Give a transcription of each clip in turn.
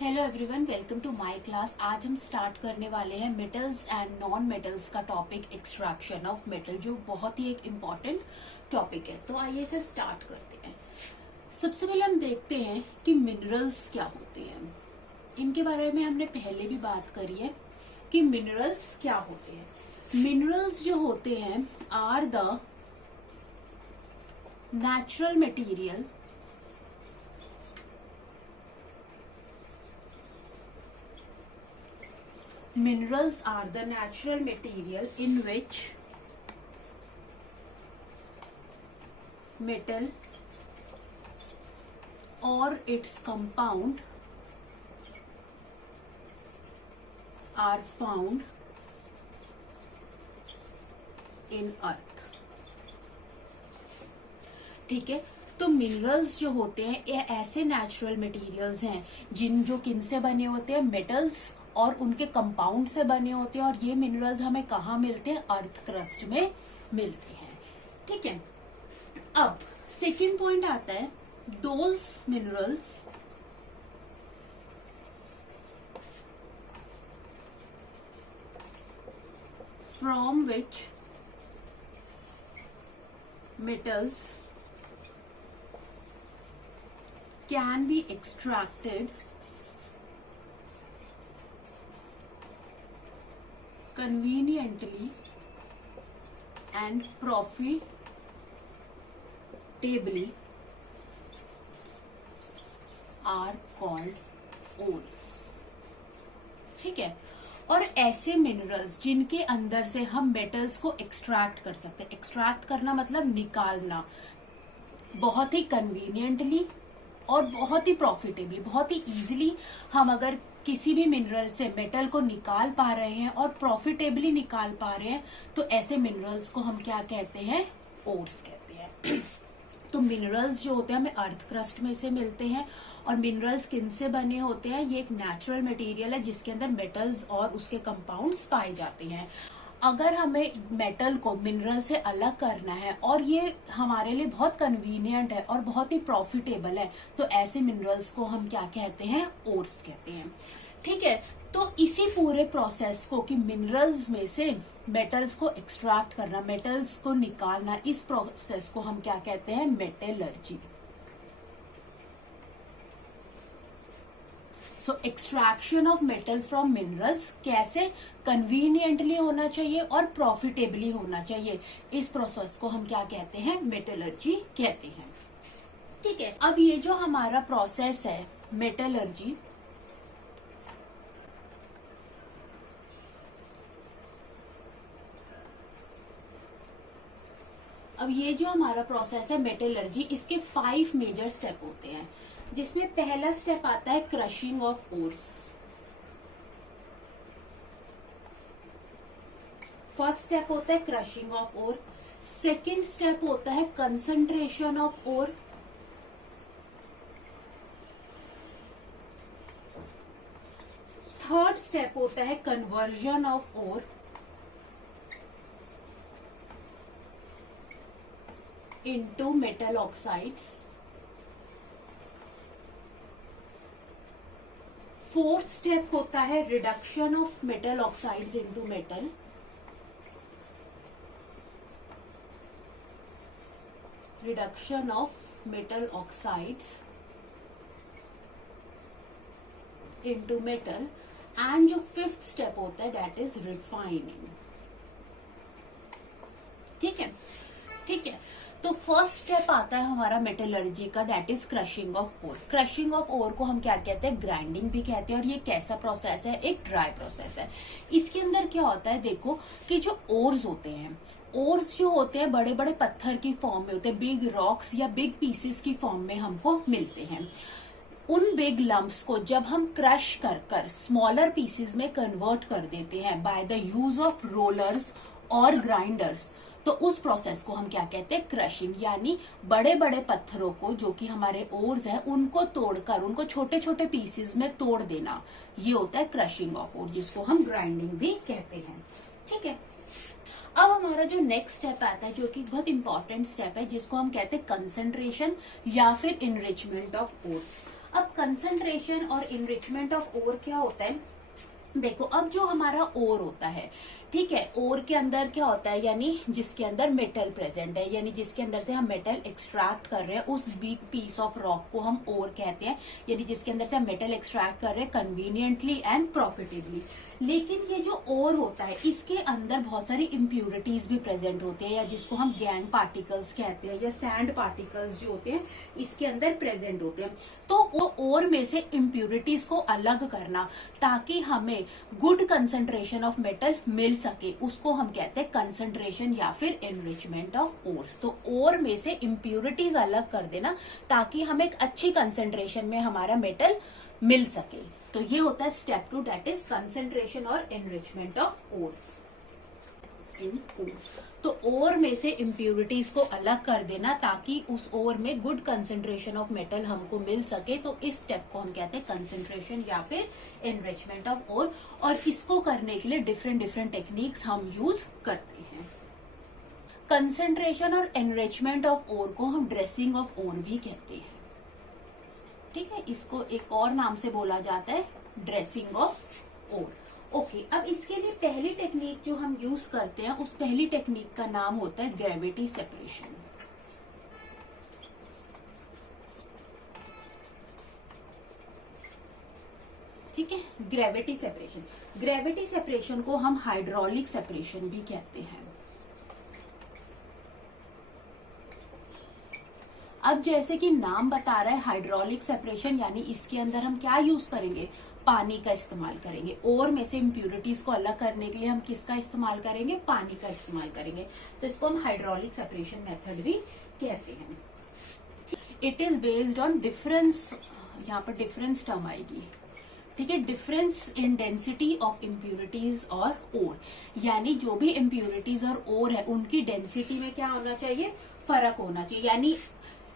Hello everyone, welcome to my class. आज हम start करने वाले हैं मेटल्स एंड नॉन मेटल्स का टॉपिक, एक्सट्रैक्शन ऑफ मेटल, जो बहुत ही एक इम्पॉर्टेंट टॉपिक है। तो आइए इसे स्टार्ट करते हैं। सबसे पहले हम देखते हैं कि मिनरल्स क्या होते हैं। इनके बारे में हमने पहले भी बात करी है कि मिनरल्स क्या होते हैं। मिनरल्स जो होते हैं are the natural material Minerals are the natural material in which metal or its compound are found in earth। ठीक है, तो मिनरल्स जो होते हैं ये ऐसे नेचुरल मटेरियल्स हैं जो किन से बने होते हैं, मेटल्स और उनके कंपाउंड से बने होते हैं। और ये मिनरल्स हमें कहाँ मिलते हैं? अर्थ क्रस्ट में मिलते हैं। ठीक है, अब सेकंड पॉइंट आता है, those minerals from which metals can be extracted conveniently and profitably are called ores। ठीक है, और ऐसे मिनरल्स जिनके अंदर से हम मेटल्स को एक्सट्रैक्ट कर सकते हैं। एक्सट्रैक्ट करना मतलब निकालना, बहुत ही कन्वीनियंटली और बहुत ही प्रॉफिटेबली, बहुत ही इजीली हम अगर किसी भी मिनरल से मेटल को निकाल पा रहे हैं और प्रॉफिटेबली निकाल पा रहे हैं, तो ऐसे मिनरल्स को हम क्या कहते हैं? ओर्स कहते हैं। तो मिनरल्स जो होते हैं हमें अर्थ क्रस्ट में से मिलते हैं। और मिनरल्स किन से बने होते हैं? ये एक नेचुरल मटेरियल है जिसके अंदर मेटल्स और उसके कंपाउंड्स पाए जाते हैं। अगर हमें मेटल को मिनरल से अलग करना है और ये हमारे लिए बहुत कन्वीनियंट है और बहुत ही प्रॉफिटेबल है, तो ऐसे मिनरल्स को हम क्या कहते हैं? ओर्स कहते हैं। ठीक है, तो इसी पूरे प्रोसेस को कि मिनरल्स में से मेटल्स को एक्सट्रैक्ट करना, मेटल्स को निकालना, इस प्रोसेस को हम क्या कहते हैं? Metallurgy. So extraction of metal from minerals कैसे? कन्वीनियंटली होना चाहिए और प्रॉफिटेबली होना चाहिए। इस प्रोसेस को हम क्या कहते हैं? मेटलर्जी कहते हैं। ठीक है, अब ये जो हमारा प्रोसेस है मेटलर्जी, अब ये जो हमारा प्रोसेस है मेटलर्जी, इसके 5 मेजर स्टेप होते हैं, जिसमें पहला स्टेप आता है crushing of ores. First step होता है crushing of ore. Second step होता है concentration of ore. Third step होता है conversion of ore. Into metal oxides. Fourth step होता है reduction of metal oxides into metal. Reduction of metal oxides into metal. And जो fifth step होता है that is refining. ठीक है, ठीक है। तो फर्स्ट स्टेप आता है हमारा मेटलर्जी का, that is crushing of ore. Crushing of ore को हम क्या कहते हैं? ग्राइंडिंग भी कहते हैं। और ये कैसा प्रोसेस है? एक ड्राई प्रोसेस है। इसके अंदर क्या होता है, देखो कि जो ओर्स होते हैं, ओर्स जो होते हैं बड़े बड़े पत्थर की फॉर्म में होते हैं, बिग रॉक्स या बिग पीसेस की फॉर्म में हमको मिलते हैं। उन बिग लम्प्स को जब हम क्रश कर कर स्मॉलर पीसेस में कन्वर्ट कर देते हैं by the use of rollers और ग्राइंडर्स, तो उस प्रोसेस को हम क्या कहते हैं? क्रशिंग। यानी बड़े बड़े पत्थरों को जो कि हमारे ओर्स हैं उनको तोड़कर उनको छोटे छोटे पीसेस में तोड़ देना, ये होता है क्रशिंग ऑफ ओर, जिसको हम ग्राइंडिंग भी कहते हैं। ठीक है, अब हमारा जो नेक्स्ट स्टेप आता है, जो कि बहुत इंपॉर्टेंट स्टेप है, जिसको हम कहते हैं कंसंट्रेशन या फिर इनरिचमेंट ऑफ ओर्स। अब कंसंट्रेशन और इनरिचमेंट ऑफ ओर क्या होता है, देखो अब जो हमारा ओर होता है, ठीक है, ओर के अंदर क्या होता है, यानी जिसके अंदर मेटल प्रेजेंट है, यानी जिसके अंदर से हम मेटल एक्सट्रैक्ट कर रहे हैं, उस बिग पीस ऑफ रॉक को हम ओर कहते हैं, यानी जिसके अंदर से हम मेटल एक्सट्रैक्ट कर रहे हैं कन्वीनियंटली एंड प्रॉफिटेबली। लेकिन ये जो ओर होता है इसके अंदर बहुत सारी इम्प्यूरिटीज भी प्रेजेंट होते हैं, या जिसको हम गैंग पार्टिकल्स कहते हैं, या सैंड पार्टिकल्स जो होते हैं इसके अंदर प्रेजेंट होते हैं। तो वो ओर में से इम्प्यूरिटीज को अलग करना ताकि हमें गुड कंसंट्रेशन ऑफ मेटल मिल सके, उसको हम कहते हैं कंसंट्रेशन या फिर एनरिचमेंट ऑफ ओर्स। तो ओर में से इम्प्यूरिटीज अलग कर देना ताकि हमें एक अच्छी कंसंट्रेशन में हमारा मेटल मिल सके। तो ये होता है स्टेप 2, दैट इज कंसंट्रेशन और एनरिचमेंट ऑफ ओर्स इन ओर। तो ओर में से इम्प्यूरिटीज को अलग कर देना ताकि उस ओर में गुड कंसंट्रेशन ऑफ मेटल हमको मिल सके, तो इस स्टेप को हम कहते हैं कंसंट्रेशन या फिर एनरिचमेंट ऑफ ओर। और इसको करने के लिए डिफरेंट डिफरेंट टेक्निक्स हम यूज करते हैं। कंसंट्रेशन और एनरिचमेंट ऑफ ओर को हम ड्रेसिंग ऑफ ओर भी कहते हैं, ठीक है, इसको एक और नाम से बोला जाता है ड्रेसिंग ऑफ ओर। ओके, अब इसके लिए पहली टेक्निक जो हम यूज करते हैं उस पहली टेक्निक का नाम होता है ग्रेविटी सेपरेशन। ठीक है, ग्रेविटी सेपरेशन। ग्रेविटी सेपरेशन को हम हाइड्रोलिक सेपरेशन भी कहते हैं। अब जैसे कि नाम बता रहा है हाइड्रोलिक सेपरेशन, यानी इसके अंदर हम क्या यूज करेंगे, पानी का इस्तेमाल करेंगे। ओर में से इम्प्यूरिटीज को अलग करने के लिए हम किसका इस्तेमाल करेंगे, पानी का इस्तेमाल करेंगे। तो इसको हम हाइड्रोलिक सेपरेशन मेथड भी कहते हैं। It is based on difference, यहाँ पर डिफरेंस टर्म आएगी, ठीक है, difference in density of impurities और ओर, यानी जो भी इम्प्यूरिटीज और ओर है उनकी डेंसिटी में क्या होना चाहिए, फर्क होना चाहिए। यानी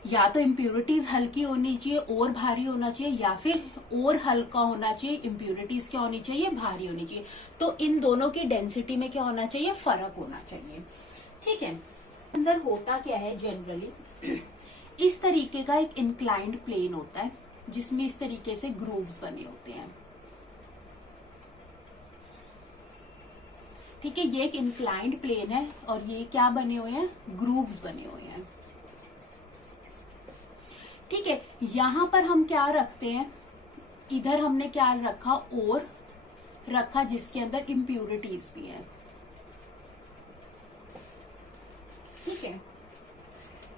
या तो इम्प्यूरिटीज हल्की होनी चाहिए, ओर भारी होना चाहिए, या फिर ओर हल्का होना चाहिए, इम्प्यूरिटीज क्या होनी चाहिए, भारी होनी चाहिए। तो इन दोनों की डेंसिटी में क्या होना चाहिए, फर्क होना चाहिए। ठीक है, अंदर होता क्या है जनरली, इस तरीके का एक इंक्लाइंड प्लेन होता है जिसमें इस तरीके से ग्रूव्स बने होते हैं। ठीक है, ये एक इंक्लाइंड प्लेन है और ये क्या बने हुए हैं, ग्रूव्स बने हुए हैं। ठीक है, यहां पर हम क्या रखते हैं, इधर हमने क्या रखा, ओर रखा जिसके अंदर इम्प्यूरिटीज भी है। ठीक है,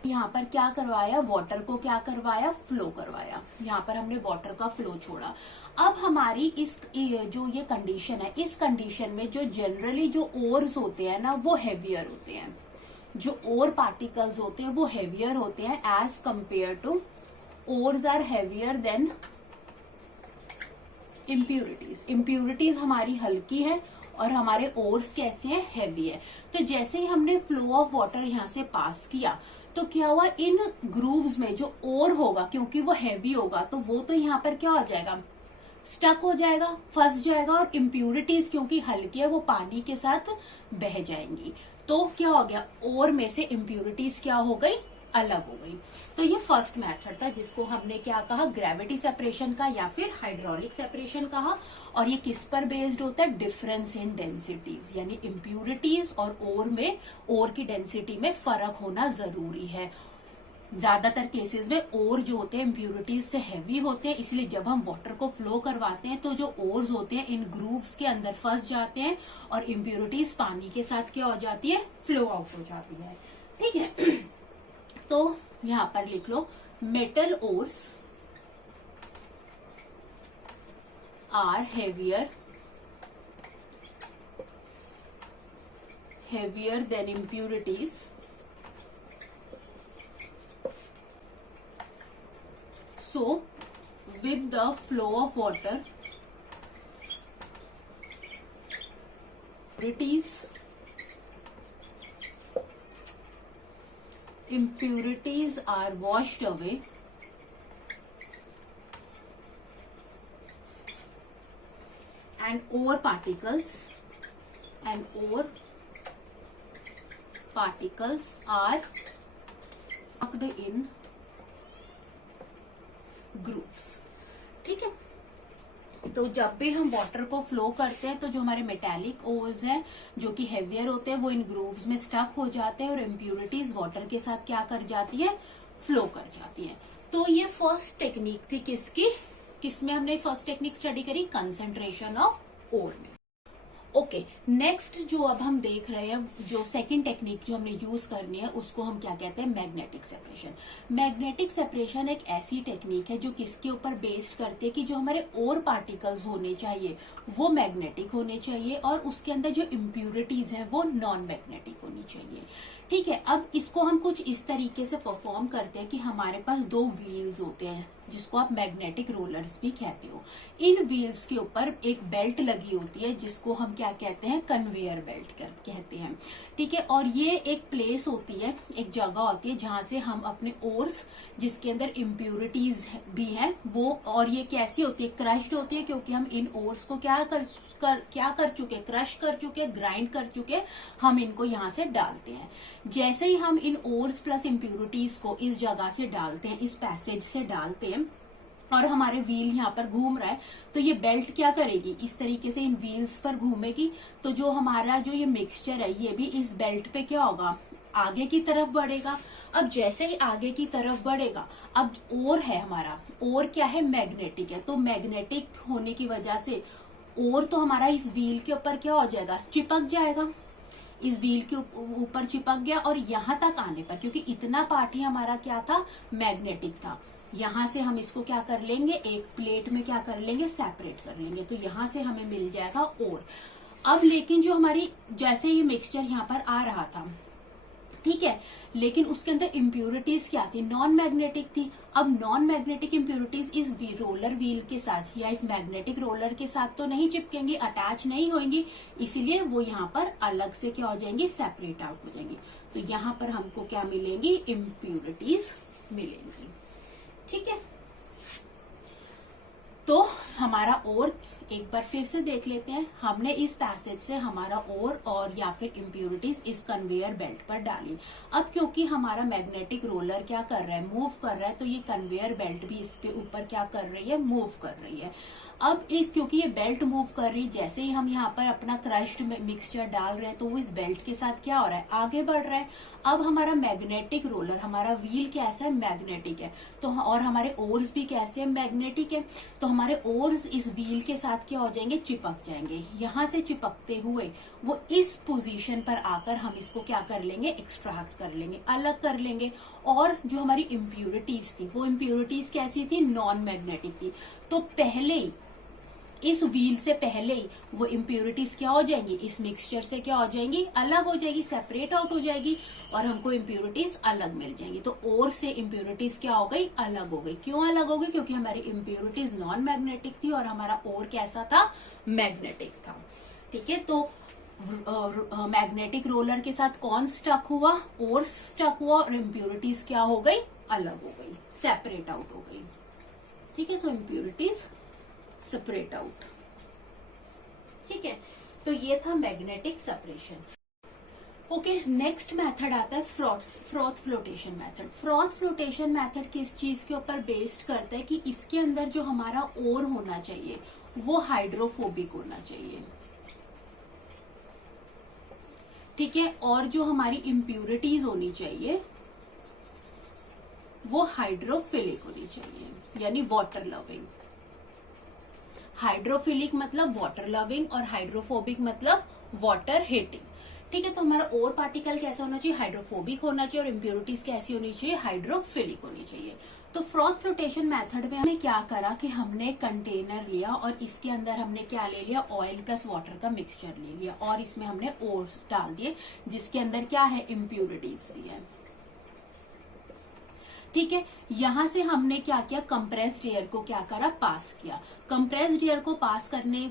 यहाँ पर क्या करवाया, वाटर को क्या करवाया, फ्लो करवाया। यहाँ पर हमने वाटर का फ्लो छोड़ा। अब हमारी इस जो ये कंडीशन है, इस कंडीशन में जो जनरली जो ओर्स होते हैं ना वो हेवियर होते हैं, जो ओर पार्टिकल्स होते हैं वो हेवियर होते हैं as compare to, ores are heavier than impurities. Impurities हमारी हल्की है और हमारे ओर्स कैसे हैं, हैवी है। तो जैसे ही हमने फ्लो ऑफ वाटर यहाँ से पास किया तो क्या हुआ, इन ग्रूव्स में जो ओर होगा क्योंकि वो हैवी होगा तो वो तो यहाँ पर क्या हो जाएगा, स्टक हो जाएगा, फंस जाएगा, और इम्प्यूरिटीज क्योंकि हल्की है वो पानी के साथ बह जाएंगी। तो क्या हो गया, ओर में से इम्प्यूरिटीज क्या हो गई, अलग हो गई। तो ये फर्स्ट मेथड था जिसको हमने क्या कहा, ग्रेविटी सेपरेशन का या फिर हाइड्रोलिक सेपरेशन कहा। और ये किस पर बेस्ड होता है, डिफरेंस इन डेंसिटीज, यानी इम्प्यूरिटीज और ओर में, ओर की डेंसिटी में फर्क होना जरूरी है। ज्यादातर केसेस में ओर जो होते हैं इम्प्यूरिटीज से हैवी होते हैं, इसलिए जब हम वाटर को फ्लो करवाते हैं तो जो ओर्स होते हैं इन ग्रूव्स के अंदर फंस जाते हैं और इम्प्यूरिटीज पानी के साथ क्या हो जाती है, फ्लो आउट हो जाती है। ठीक है, तो यहां पर लिख लो, metal ores are heavier than impurities, so with the flow of water impurities are washed away and ore particles are locked in grooves. तो जब भी हम वाटर को फ्लो करते हैं तो जो हमारे मेटालिक ओर्स हैं जो कि हेवियर होते हैं वो इन ग्रूव्स में स्टक हो जाते हैं और इम्प्यूरिटीज वाटर के साथ क्या कर जाती है, फ्लो कर जाती है। तो ये फर्स्ट टेक्निक थी किसमें हमने फर्स्ट टेक्निक स्टडी करी, कंसंट्रेशन ऑफ ओर में। ओके, नेक्स्ट जो अब हम देख रहे हैं जो सेकंड टेक्निक जो हमने यूज करनी है उसको हम क्या कहते हैं, मैग्नेटिक सेपरेशन। मैग्नेटिक सेपरेशन एक ऐसी टेक्निक है जो किसके ऊपर बेस्ड करती है कि जो हमारे ओर पार्टिकल्स होने चाहिए वो मैग्नेटिक होने चाहिए और उसके अंदर जो इम्प्यूरिटीज है वो नॉन मैग्नेटिक होनी चाहिए। ठीक है, अब इसको हम कुछ इस तरीके से परफॉर्म करते हैं कि हमारे पास 2 व्हील्स होते हैं जिसको आप मैग्नेटिक रोलर्स भी कहते हो। इन व्हील्स के ऊपर एक बेल्ट लगी होती है जिसको हम क्या कहते हैं, कन्वेयर बेल्ट कहते हैं। ठीक है, और ये एक प्लेस होती है, एक जगह होती है जहां से हम अपने ओर्स जिसके अंदर इम्प्यूरिटीज भी हैं वो, और ये कैसी होती है, क्रश्ड होती है क्योंकि हम इन ओर्स को क्या कर चुके, क्रश कर चुके, ग्राइंड कर चुके, हम इनको यहाँ से डालते हैं। जैसे ही हम इन ओर्स प्लस इम्प्यूरिटीज को इस जगह से डालते हैं, इस पैसेज से डालते हैं और हमारे व्हील यहाँ पर घूम रहा है तो ये बेल्ट क्या करेगी, इस तरीके से इन व्हील्स पर घूमेगी। तो जो हमारा जो ये मिक्सचर है ये भी इस बेल्ट पे क्या होगा, आगे की तरफ बढ़ेगा। अब जैसे ही आगे की तरफ बढ़ेगा, अब ओर है हमारा, ओर क्या है, मैग्नेटिक है, तो मैग्नेटिक होने की वजह से ओर तो हमारा इस व्हील के ऊपर क्या हो जाएगा, चिपक जाएगा, इस व्हील के ऊपर चिपक गया। और यहाँ तक आने पर, क्योंकि इतना पार्ट ही हमारा क्या था, मैग्नेटिक था, यहाँ से हम इसको क्या कर लेंगे, एक प्लेट में क्या कर लेंगे, सेपरेट कर लेंगे, तो यहाँ से हमें मिल जाएगा ओर। अब लेकिन जो हमारी, जैसे ये मिक्सचर यहाँ पर आ रहा था, ठीक है, लेकिन उसके अंदर इम्प्यूरिटीज क्या थी, नॉन मैग्नेटिक थी। अब नॉन मैग्नेटिक इम्प्यूरिटीज इस रोलर व्हील के साथ या इस मैग्नेटिक रोलर के साथ तो नहीं चिपकेंगी, अटैच नहीं होंगी, इसीलिए वो यहाँ पर अलग से क्या हो जाएंगी, सेपरेट आउट हो जाएंगी। तो यहाँ पर हमको क्या मिलेंगी, इम्प्यूरिटीज मिलेंगी। ठीक है, तो हमारा ओर एक बार फिर से देख लेते हैं। हमने इस पैसेज से हमारा ओर और या फिर इम्प्यूरिटीज इस कन्वेयर बेल्ट पर डाली। अब क्योंकि हमारा मैग्नेटिक रोलर क्या कर रहा है, मूव कर रहा है, तो ये कन्वेयर बेल्ट भी इस पे ऊपर क्या कर रही है, मूव कर रही है। अब क्योंकि ये बेल्ट मूव कर रही है, जैसे ही हम यहाँ पर अपना क्रश्ड मिक्सचर डाल रहे हैं तो वो इस बेल्ट के साथ क्या हो रहा है, आगे बढ़ रहा है। अब हमारा मैग्नेटिक रोलर, हमारा व्हील कैसा है, मैग्नेटिक है, तो और हमारे ओर्स भी कैसे हैं, मैग्नेटिक है, तो हमारे ओर्स इस व्हील के साथ क्या हो जाएंगे, चिपक जाएंगे। यहाँ से चिपकते हुए वो इस पोजीशन पर आकर हम इसको क्या कर लेंगे, एक्सट्रैक्ट कर लेंगे, अलग कर लेंगे। और जो हमारी इम्प्यूरिटीज थी वो इम्प्यूरिटीज कैसी थी, नॉन मैग्नेटिक थी, तो पहले ही इस व्हील से पहले ही वो इम्प्यूरिटीज क्या हो जाएंगी, इस मिक्सचर से क्या हो जाएंगी, अलग हो जाएगी, सेपरेट आउट हो जाएगी और हमको इम्प्यूरिटीज अलग मिल जाएंगी। तो ओर से इम्प्यूरिटीज क्या हो गई, अलग हो गई। क्यों अलग हो गई, क्योंकि हमारी इम्प्यूरिटीज नॉन मैग्नेटिक थी और हमारा ओर कैसा था, मैग्नेटिक था। ठीक है, तो मैग्नेटिक रोलर के साथ कौन स्टक हुआ, ओर स्टक हुआ और इम्प्यूरिटीज क्या हो गई, अलग हो गई, सेपरेट आउट हो गई। ठीक है, सो इम्प्यूरिटीज सेपरेट आउट। ठीक है, तो ये था magnetic separation. Okay, next method आता है froth flotation method. Froth flotation method किस चीज के ऊपर बेस्ड करता है कि इसके अंदर जो हमारा ओर होना चाहिए वो हाइड्रोफोबिक होना चाहिए। ठीक है, और जो हमारी इम्प्यूरिटीज होनी चाहिए वो हाइड्रोफिलिक होनी चाहिए, यानी वाटर लविंग। हाइड्रोफिलिक मतलब वाटर लविंग और हाइड्रोफोबिक मतलब वाटर हेटिंग। ठीक है, तो हमारा ओर पार्टिकल कैसा होना चाहिए, हाइड्रोफोबिक होना चाहिए, और इम्प्यूरिटीज कैसी होनी चाहिए, हाइड्रोफिलिक होनी चाहिए। तो फ्रॉथ फ्लोटेशन मेथड में हमने क्या करा कि हमने कंटेनर लिया और इसके अंदर हमने क्या ले लिया, ऑयल प्लस वाटर का मिक्सचर ले लिया और इसमें हमने ओर डाल दिए जिसके अंदर क्या है, इम्प्यूरिटीज भी है। ठीक है, यहां से हमने क्या किया, कंप्रेस्ड एयर को क्या करा, पास किया। कंप्रेस्ड एयर को पास करने,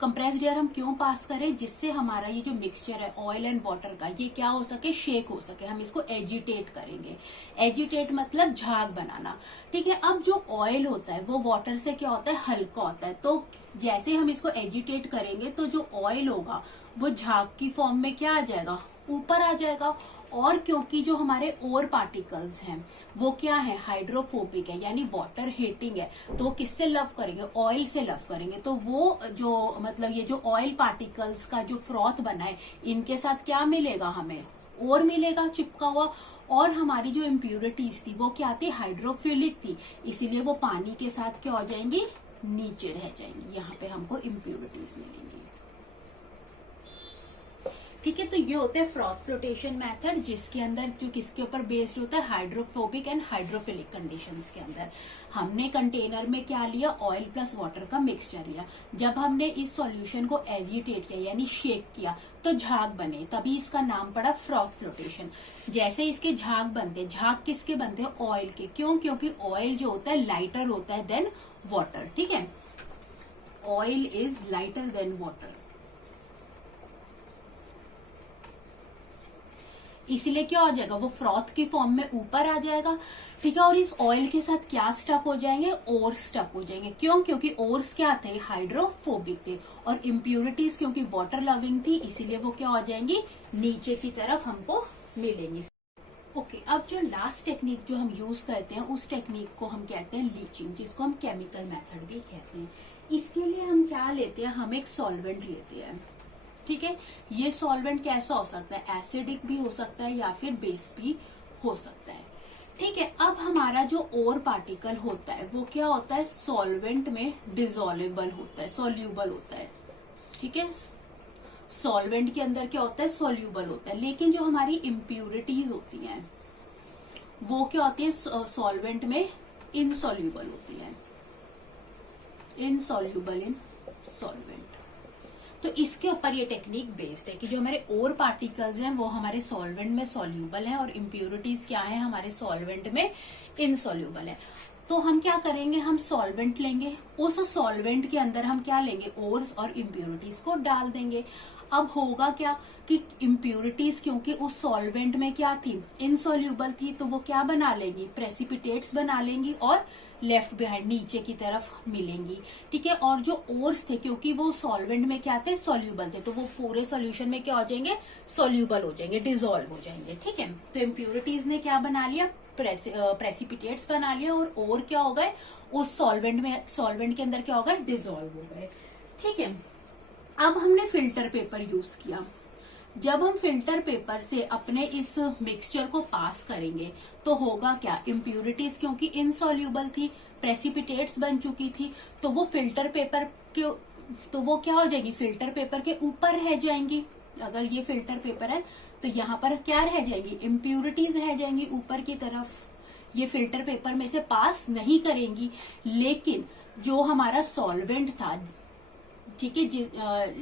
कंप्रेस्ड एयर हम क्यों पास करें, जिससे हमारा ये जो मिक्सचर है ऑयल एंड वाटर का ये क्या हो सके, शेक हो सके। हम इसको एजिटेट करेंगे। एजिटेट मतलब झाग बनाना। ठीक है, अब जो ऑयल होता है वो वाटर से क्या होता है, हल्का होता है, तो जैसे हम इसको एजिटेट करेंगे तो जो ऑयल होगा वो झाग की फॉर्म में क्या आ जाएगा, ऊपर आ जाएगा। और क्योंकि जो हमारे ओर पार्टिकल्स हैं वो क्या है, हाइड्रोफोबिक है, यानी वाटर हीटिंग है, तो वो किससे लव करेंगे, ऑयल से लव करेंगे। तो वो जो मतलब ये जो ऑयल पार्टिकल्स का जो फ्रॉथ बना है, इनके साथ क्या मिलेगा हमें, और मिलेगा चिपका हुआ। और हमारी जो इम्प्यूरिटीज थी वो क्या थी, हाइड्रोफिलिक थी, इसीलिए वो पानी के साथ क्या हो जाएंगी, नीचे रह जाएंगी। यहाँ पे हमको इम्प्यूरिटीज मिलेंगी। ठीक है, तो ये होता है फ्रॉथ फ्लोटेशन मेथड, जिसके अंदर जो किसके ऊपर बेस्ड होता है, हाइड्रोफोबिक एंड हाइड्रोफिलिक कंडीशंस के अंदर। हमने कंटेनर में क्या लिया, ऑयल प्लस वाटर का मिक्सचर लिया। जब हमने इस सॉल्यूशन को एजिटेट किया यानी शेक किया तो झाग बने, तभी इसका नाम पड़ा फ्रॉथ फ्लोटेशन। जैसे इसके झाग बनते, झाग किसके बनते हैं, ऑयल के। क्यों, क्योंकि ऑयल जो होता है लाइटर होता है देन वाटर। ठीक है, oil is lighter than water, इसलिए क्या हो जाएगा, वो फ्रॉथ की फॉर्म में ऊपर आ जाएगा। ठीक है, और इस ऑयल के साथ क्या स्टक हो जाएंगे, ओर स्टक हो जाएंगे। क्यों, क्योंकि ओर्स क्या थे, हाइड्रोफोबिक थे, और इम्प्यूरिटीज क्योंकि वाटर लविंग थी, इसीलिए वो क्या हो जाएंगी, नीचे की तरफ हमको मिलेंगी। ओके, अब जो लास्ट टेक्निक जो हम यूज करते हैं उस टेक्निक को हम कहते हैं लीचिंग, जिसको हम केमिकल मेथड भी कहते हैं। इसके लिए हम क्या लेते हैं, हम एक सॉल्वेंट लेते हैं। ठीक है, ये सॉल्वेंट कैसा हो सकता है, एसिडिक भी हो सकता है या फिर बेस भी हो सकता है। ठीक है, अब हमारा जो ओर पार्टिकल होता है वो क्या होता है, सॉल्वेंट में डिसॉल्वेबल होता है, सोल्यूबल होता है। ठीक है, सॉल्वेंट के अंदर क्या होता है, सोल्यूबल होता है। लेकिन जो हमारी इम्प्यूरिटीज होती हैं वो क्या होती है, सॉल्वेंट में इनसॉल्यूबल होती है, इनसॉल्यूबल इन सॉल्वेंट। तो इसके ऊपर ये टेक्निक बेस्ड है कि जो हमारे ओर पार्टिकल्स हैं वो हमारे सॉल्वेंट में सॉल्यूबल हैं, और इम्प्यूरिटीज क्या है, हमारे सॉल्वेंट में इनसॉल्यूबल है। तो हम क्या करेंगे, हम सॉल्वेंट लेंगे, उस सॉल्वेंट के अंदर हम क्या लेंगे, ओर्स और इम्प्यूरिटीज को डाल देंगे। अब होगा क्या कि इम्प्यूरिटीज क्योंकि उस सॉल्वेंट में क्या थी, इनसॉल्यूबल थी, तो वो क्या बना लेंगी, प्रेसिपिटेट्स बना लेंगी और लेफ्ट बिहाइंड नीचे की तरफ मिलेंगी। ठीक है, और जो ओर्स थे क्योंकि वो सॉल्वेंट में क्या थे, सॉल्यूबल थे, तो वो पूरे सॉल्यूशन में क्या हो जाएंगे, सॉल्यूबल हो जाएंगे, डिसॉल्व हो जाएंगे। ठीक है, तो इम्प्यूरिटीज ने क्या बना लिया, प्रेसिपिटेट्स बना लिया, और क्या हो गए, उस सॉल्वेंट में, सॉल्वेंट के अंदर क्या हो गए, डिसॉल्व हो गए। ठीक है, अब हमने फिल्टर पेपर यूज किया। जब हम फिल्टर पेपर से अपने इस मिक्सचर को पास करेंगे तो होगा क्या, इम्प्यूरिटीज क्योंकि इनसॉल्यूबल थी, प्रेसिपिटेट्स बन चुकी थी, तो वो फिल्टर पेपर के, तो वो क्या हो जाएगी, फिल्टर पेपर के ऊपर रह जाएंगी। अगर ये फिल्टर पेपर है तो यहाँ पर क्या रह जाएगी, इम्प्यूरिटीज रह जाएंगी ऊपर की तरफ, ये फिल्टर पेपर में से पास नहीं करेंगी। लेकिन जो हमारा सॉल्वेंट था, ठीक है,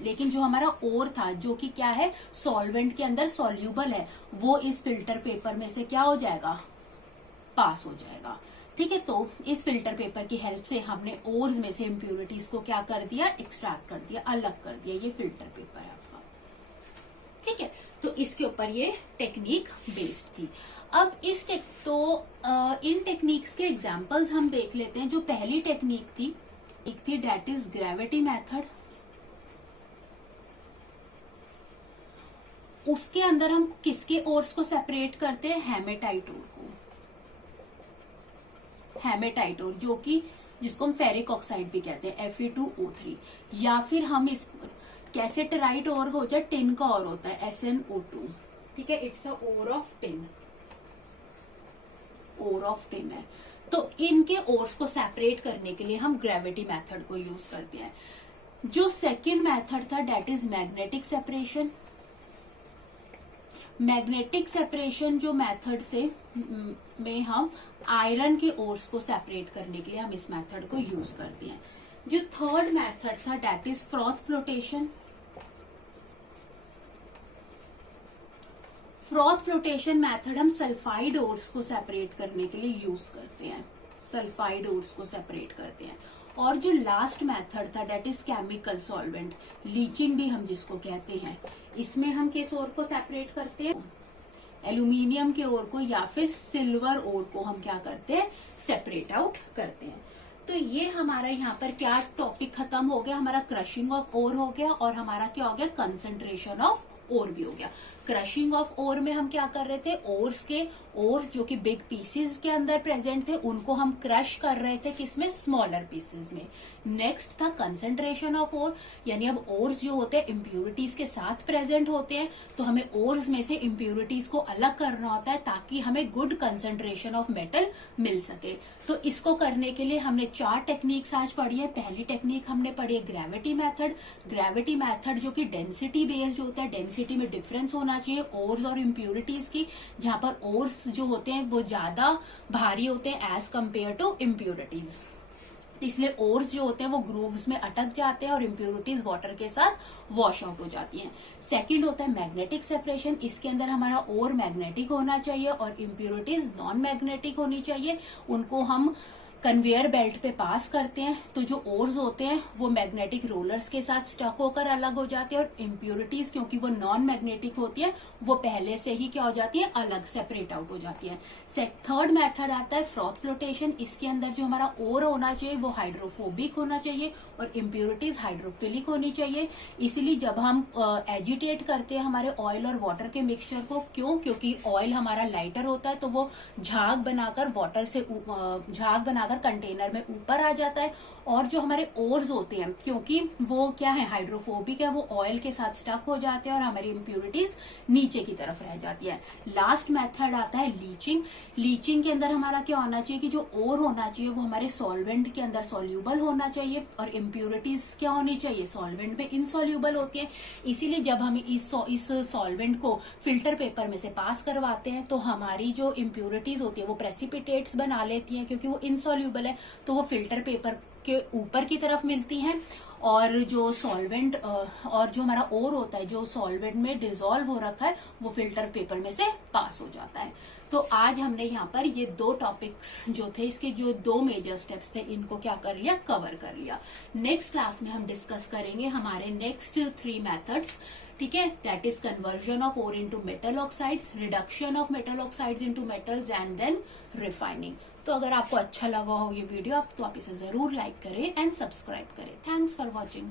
लेकिन जो हमारा ओर था जो कि क्या है, सॉल्वेंट के अंदर सॉल्यूबल है, वो इस फिल्टर पेपर में से क्या हो जाएगा, पास हो जाएगा। ठीक है, तो इस फिल्टर पेपर की हेल्प से हमने ओर्स में से इम्प्यूरिटीज को क्या कर दिया, एक्सट्रैक्ट कर दिया, अलग कर दिया। ये फिल्टर पेपर है आपका। ठीक है, तो इसके ऊपर ये टेक्निक बेस्ड थी। अब इन टेक्निक्स के एग्जाम्पल्स हम देख लेते हैं। जो पहली टेक्निक थी, एक थी डेट इज ग्रेविटी मेथड। उसके अंदर हम किसके ओर्स को सेपरेट करते हैं, हेमेटाइट ओर को, हेमेटाइट ओर, जो कि जिसको हम फेरिक ऑक्साइड भी कहते हैं, Fe2O3, या फिर हम इस कैसे टेराइट ओर हो जाए, टिन का ओर होता है, SnO2। ठीक है, it's a ore of tin, ore of tin है। तो इनके ओर्स को सेपरेट करने के लिए हम ग्रेविटी मेथड को यूज करते हैं। जो सेकंड मेथड था that is magnetic separation. Magnetic separation जो मेथड से में हम आयरन के ओर्स को सेपरेट करने के लिए हम इस मेथड को यूज करते हैं। जो थर्ड मेथड था that is froth flotation. Froth flotation method हम सल्फाइड ओर्स को सेपरेट करने के लिए यूज करते हैं, सल्फाइड ओर्स को सेपरेट करते हैं। और जो लास्ट मेथड था that is chemical solvent, leaching भी हम जिसको कहते हैं, इसमें हम किस ओर को सेपरेट करते हैं, एल्यूमिनियम के ओर को या फिर सिल्वर ओर को हम क्या करते हैं, सेपरेट आउट करते हैं। तो ये हमारा यहाँ पर क्या टॉपिक खत्म हो गया, हमारा क्रशिंग ऑफ ओर हो गया और हमारा क्या हो गया, कंसंट्रेशन ऑफ ओर भी हो गया। क्रशिंग ऑफ ओर में हम क्या कर रहे थे, ओर्स जो कि बिग पीसेस के अंदर प्रेजेंट थे उनको हम क्रश कर रहे थे, किसमें, स्मॉलर पीसेस में। नेक्स्ट था कंसंट्रेशन ऑफ ओर, यानी अब ओर्स जो होते हैं इम्प्यूरिटीज के साथ प्रेजेंट होते हैं, तो हमें ओर्स में से इम्प्यूरिटीज को अलग करना होता है ताकि हमें गुड कंसंट्रेशन ऑफ मेटल मिल सके। तो इसको करने के लिए हमने 4 टेक्निक्स आज पढ़ी है। पहली टेक्निक हमने पढ़ी है ग्रेविटी मेथड। ग्रेविटी मेथड जो कि डेंसिटी बेस्ड होता है, डेंसिटी में डिफरेंस होना चाहिए ओर्स और इम्प्यूरिटीज की, जहां पर ओर्स जो होते हैं वो ज्यादा भारी होते हैं एज कंपेयर टू इम्प्यूरिटीज, इसलिए ओर्स जो होते हैं वो ग्रूव्स में अटक जाते हैं और इम्प्यूरिटीज वाटर के साथ वॉश आउट हो जाती हैं। सेकंड होता है मैग्नेटिक सेपरेशन, इसके अंदर हमारा ओर मैग्नेटिक होना चाहिए और इम्प्यूरिटीज नॉन मैग्नेटिक होनी चाहिए। उनको हम कन्वेयर बेल्ट पे पास करते हैं, तो जो ओर्स होते हैं वो मैग्नेटिक रोलर्स के साथ स्टक होकर अलग हो जाते हैं और इम्प्यूरिटीज क्योंकि वो नॉन मैग्नेटिक होती है वो पहले से ही क्या हो जाती है, अलग सेपरेट आउट हो जाती है। थर्ड मेथड आता है फ्रॉथ फ्लोटेशन, इसके अंदर जो हमारा ओर होना चाहिए वो हाइड्रोफोबिक होना चाहिए और इम्प्यूरिटीज हाइड्रोफिलिक होनी चाहिए। इसीलिए जब हम एजिटेट करते हैं हमारे ऑयल और वाटर के मिक्सचर को, क्योंकि ऑयल हमारा लाइटर होता है तो वो झाग बनाकर वाटर से झाग बनाकर कंटेनर में ऊपर आ जाता है, और जो हमारे ओर्स होते हैं क्योंकि वो क्या है, हाइड्रोफोबिक है, वो ऑयल के साथ स्टक हो जाते हैं और हमारी इम्प्यूरिटीज नीचे की तरफ रह जाती है। लास्ट मेथड आता है लीचिंग। लीचिंग के अंदर हमारा क्या होना चाहिए कि जो ओर होना चाहिए वो हमारे सॉल्वेंट के अंदर सॉल्यूबल होना चाहिए और इम्प्यूरिटीज क्या होनी चाहिए, सॉल्वेंट में इनसॉल्यूबल होती है। इसीलिए जब हम इस सॉल्वेंट को फिल्टर पेपर में से पास करवाते हैं तो हमारी जो इम्प्यूरिटीज होती है वो प्रेसिपिटेट्स बना लेती हैं, क्योंकि वो इनसॉल्यूबल है तो वो फिल्टर पेपर के ऊपर की तरफ मिलती हैं, और जो सॉल्वेंट और जो हमारा ओर होता है जो सॉल्वेंट में डिसॉल्व हो रखा है वो फिल्टर पेपर में से पास हो जाता है। तो आज हमने यहाँ पर ये 2 टॉपिक्स जो थे, इसके जो 2 मेजर स्टेप्स थे, इनको क्या कर लिया, कवर कर लिया। नेक्स्ट क्लास में हम डिस्कस करेंगे हमारे नेक्स्ट 3 मेथड्स, ठीक है, that is conversion of ore into metal oxides, reduction of metal oxides into metals and then refining. तो अगर आपको अच्छा लगा हो ये वीडियो तो आप इसे जरूर लाइक करें एंड सब्सक्राइब करें। Thanks for watching.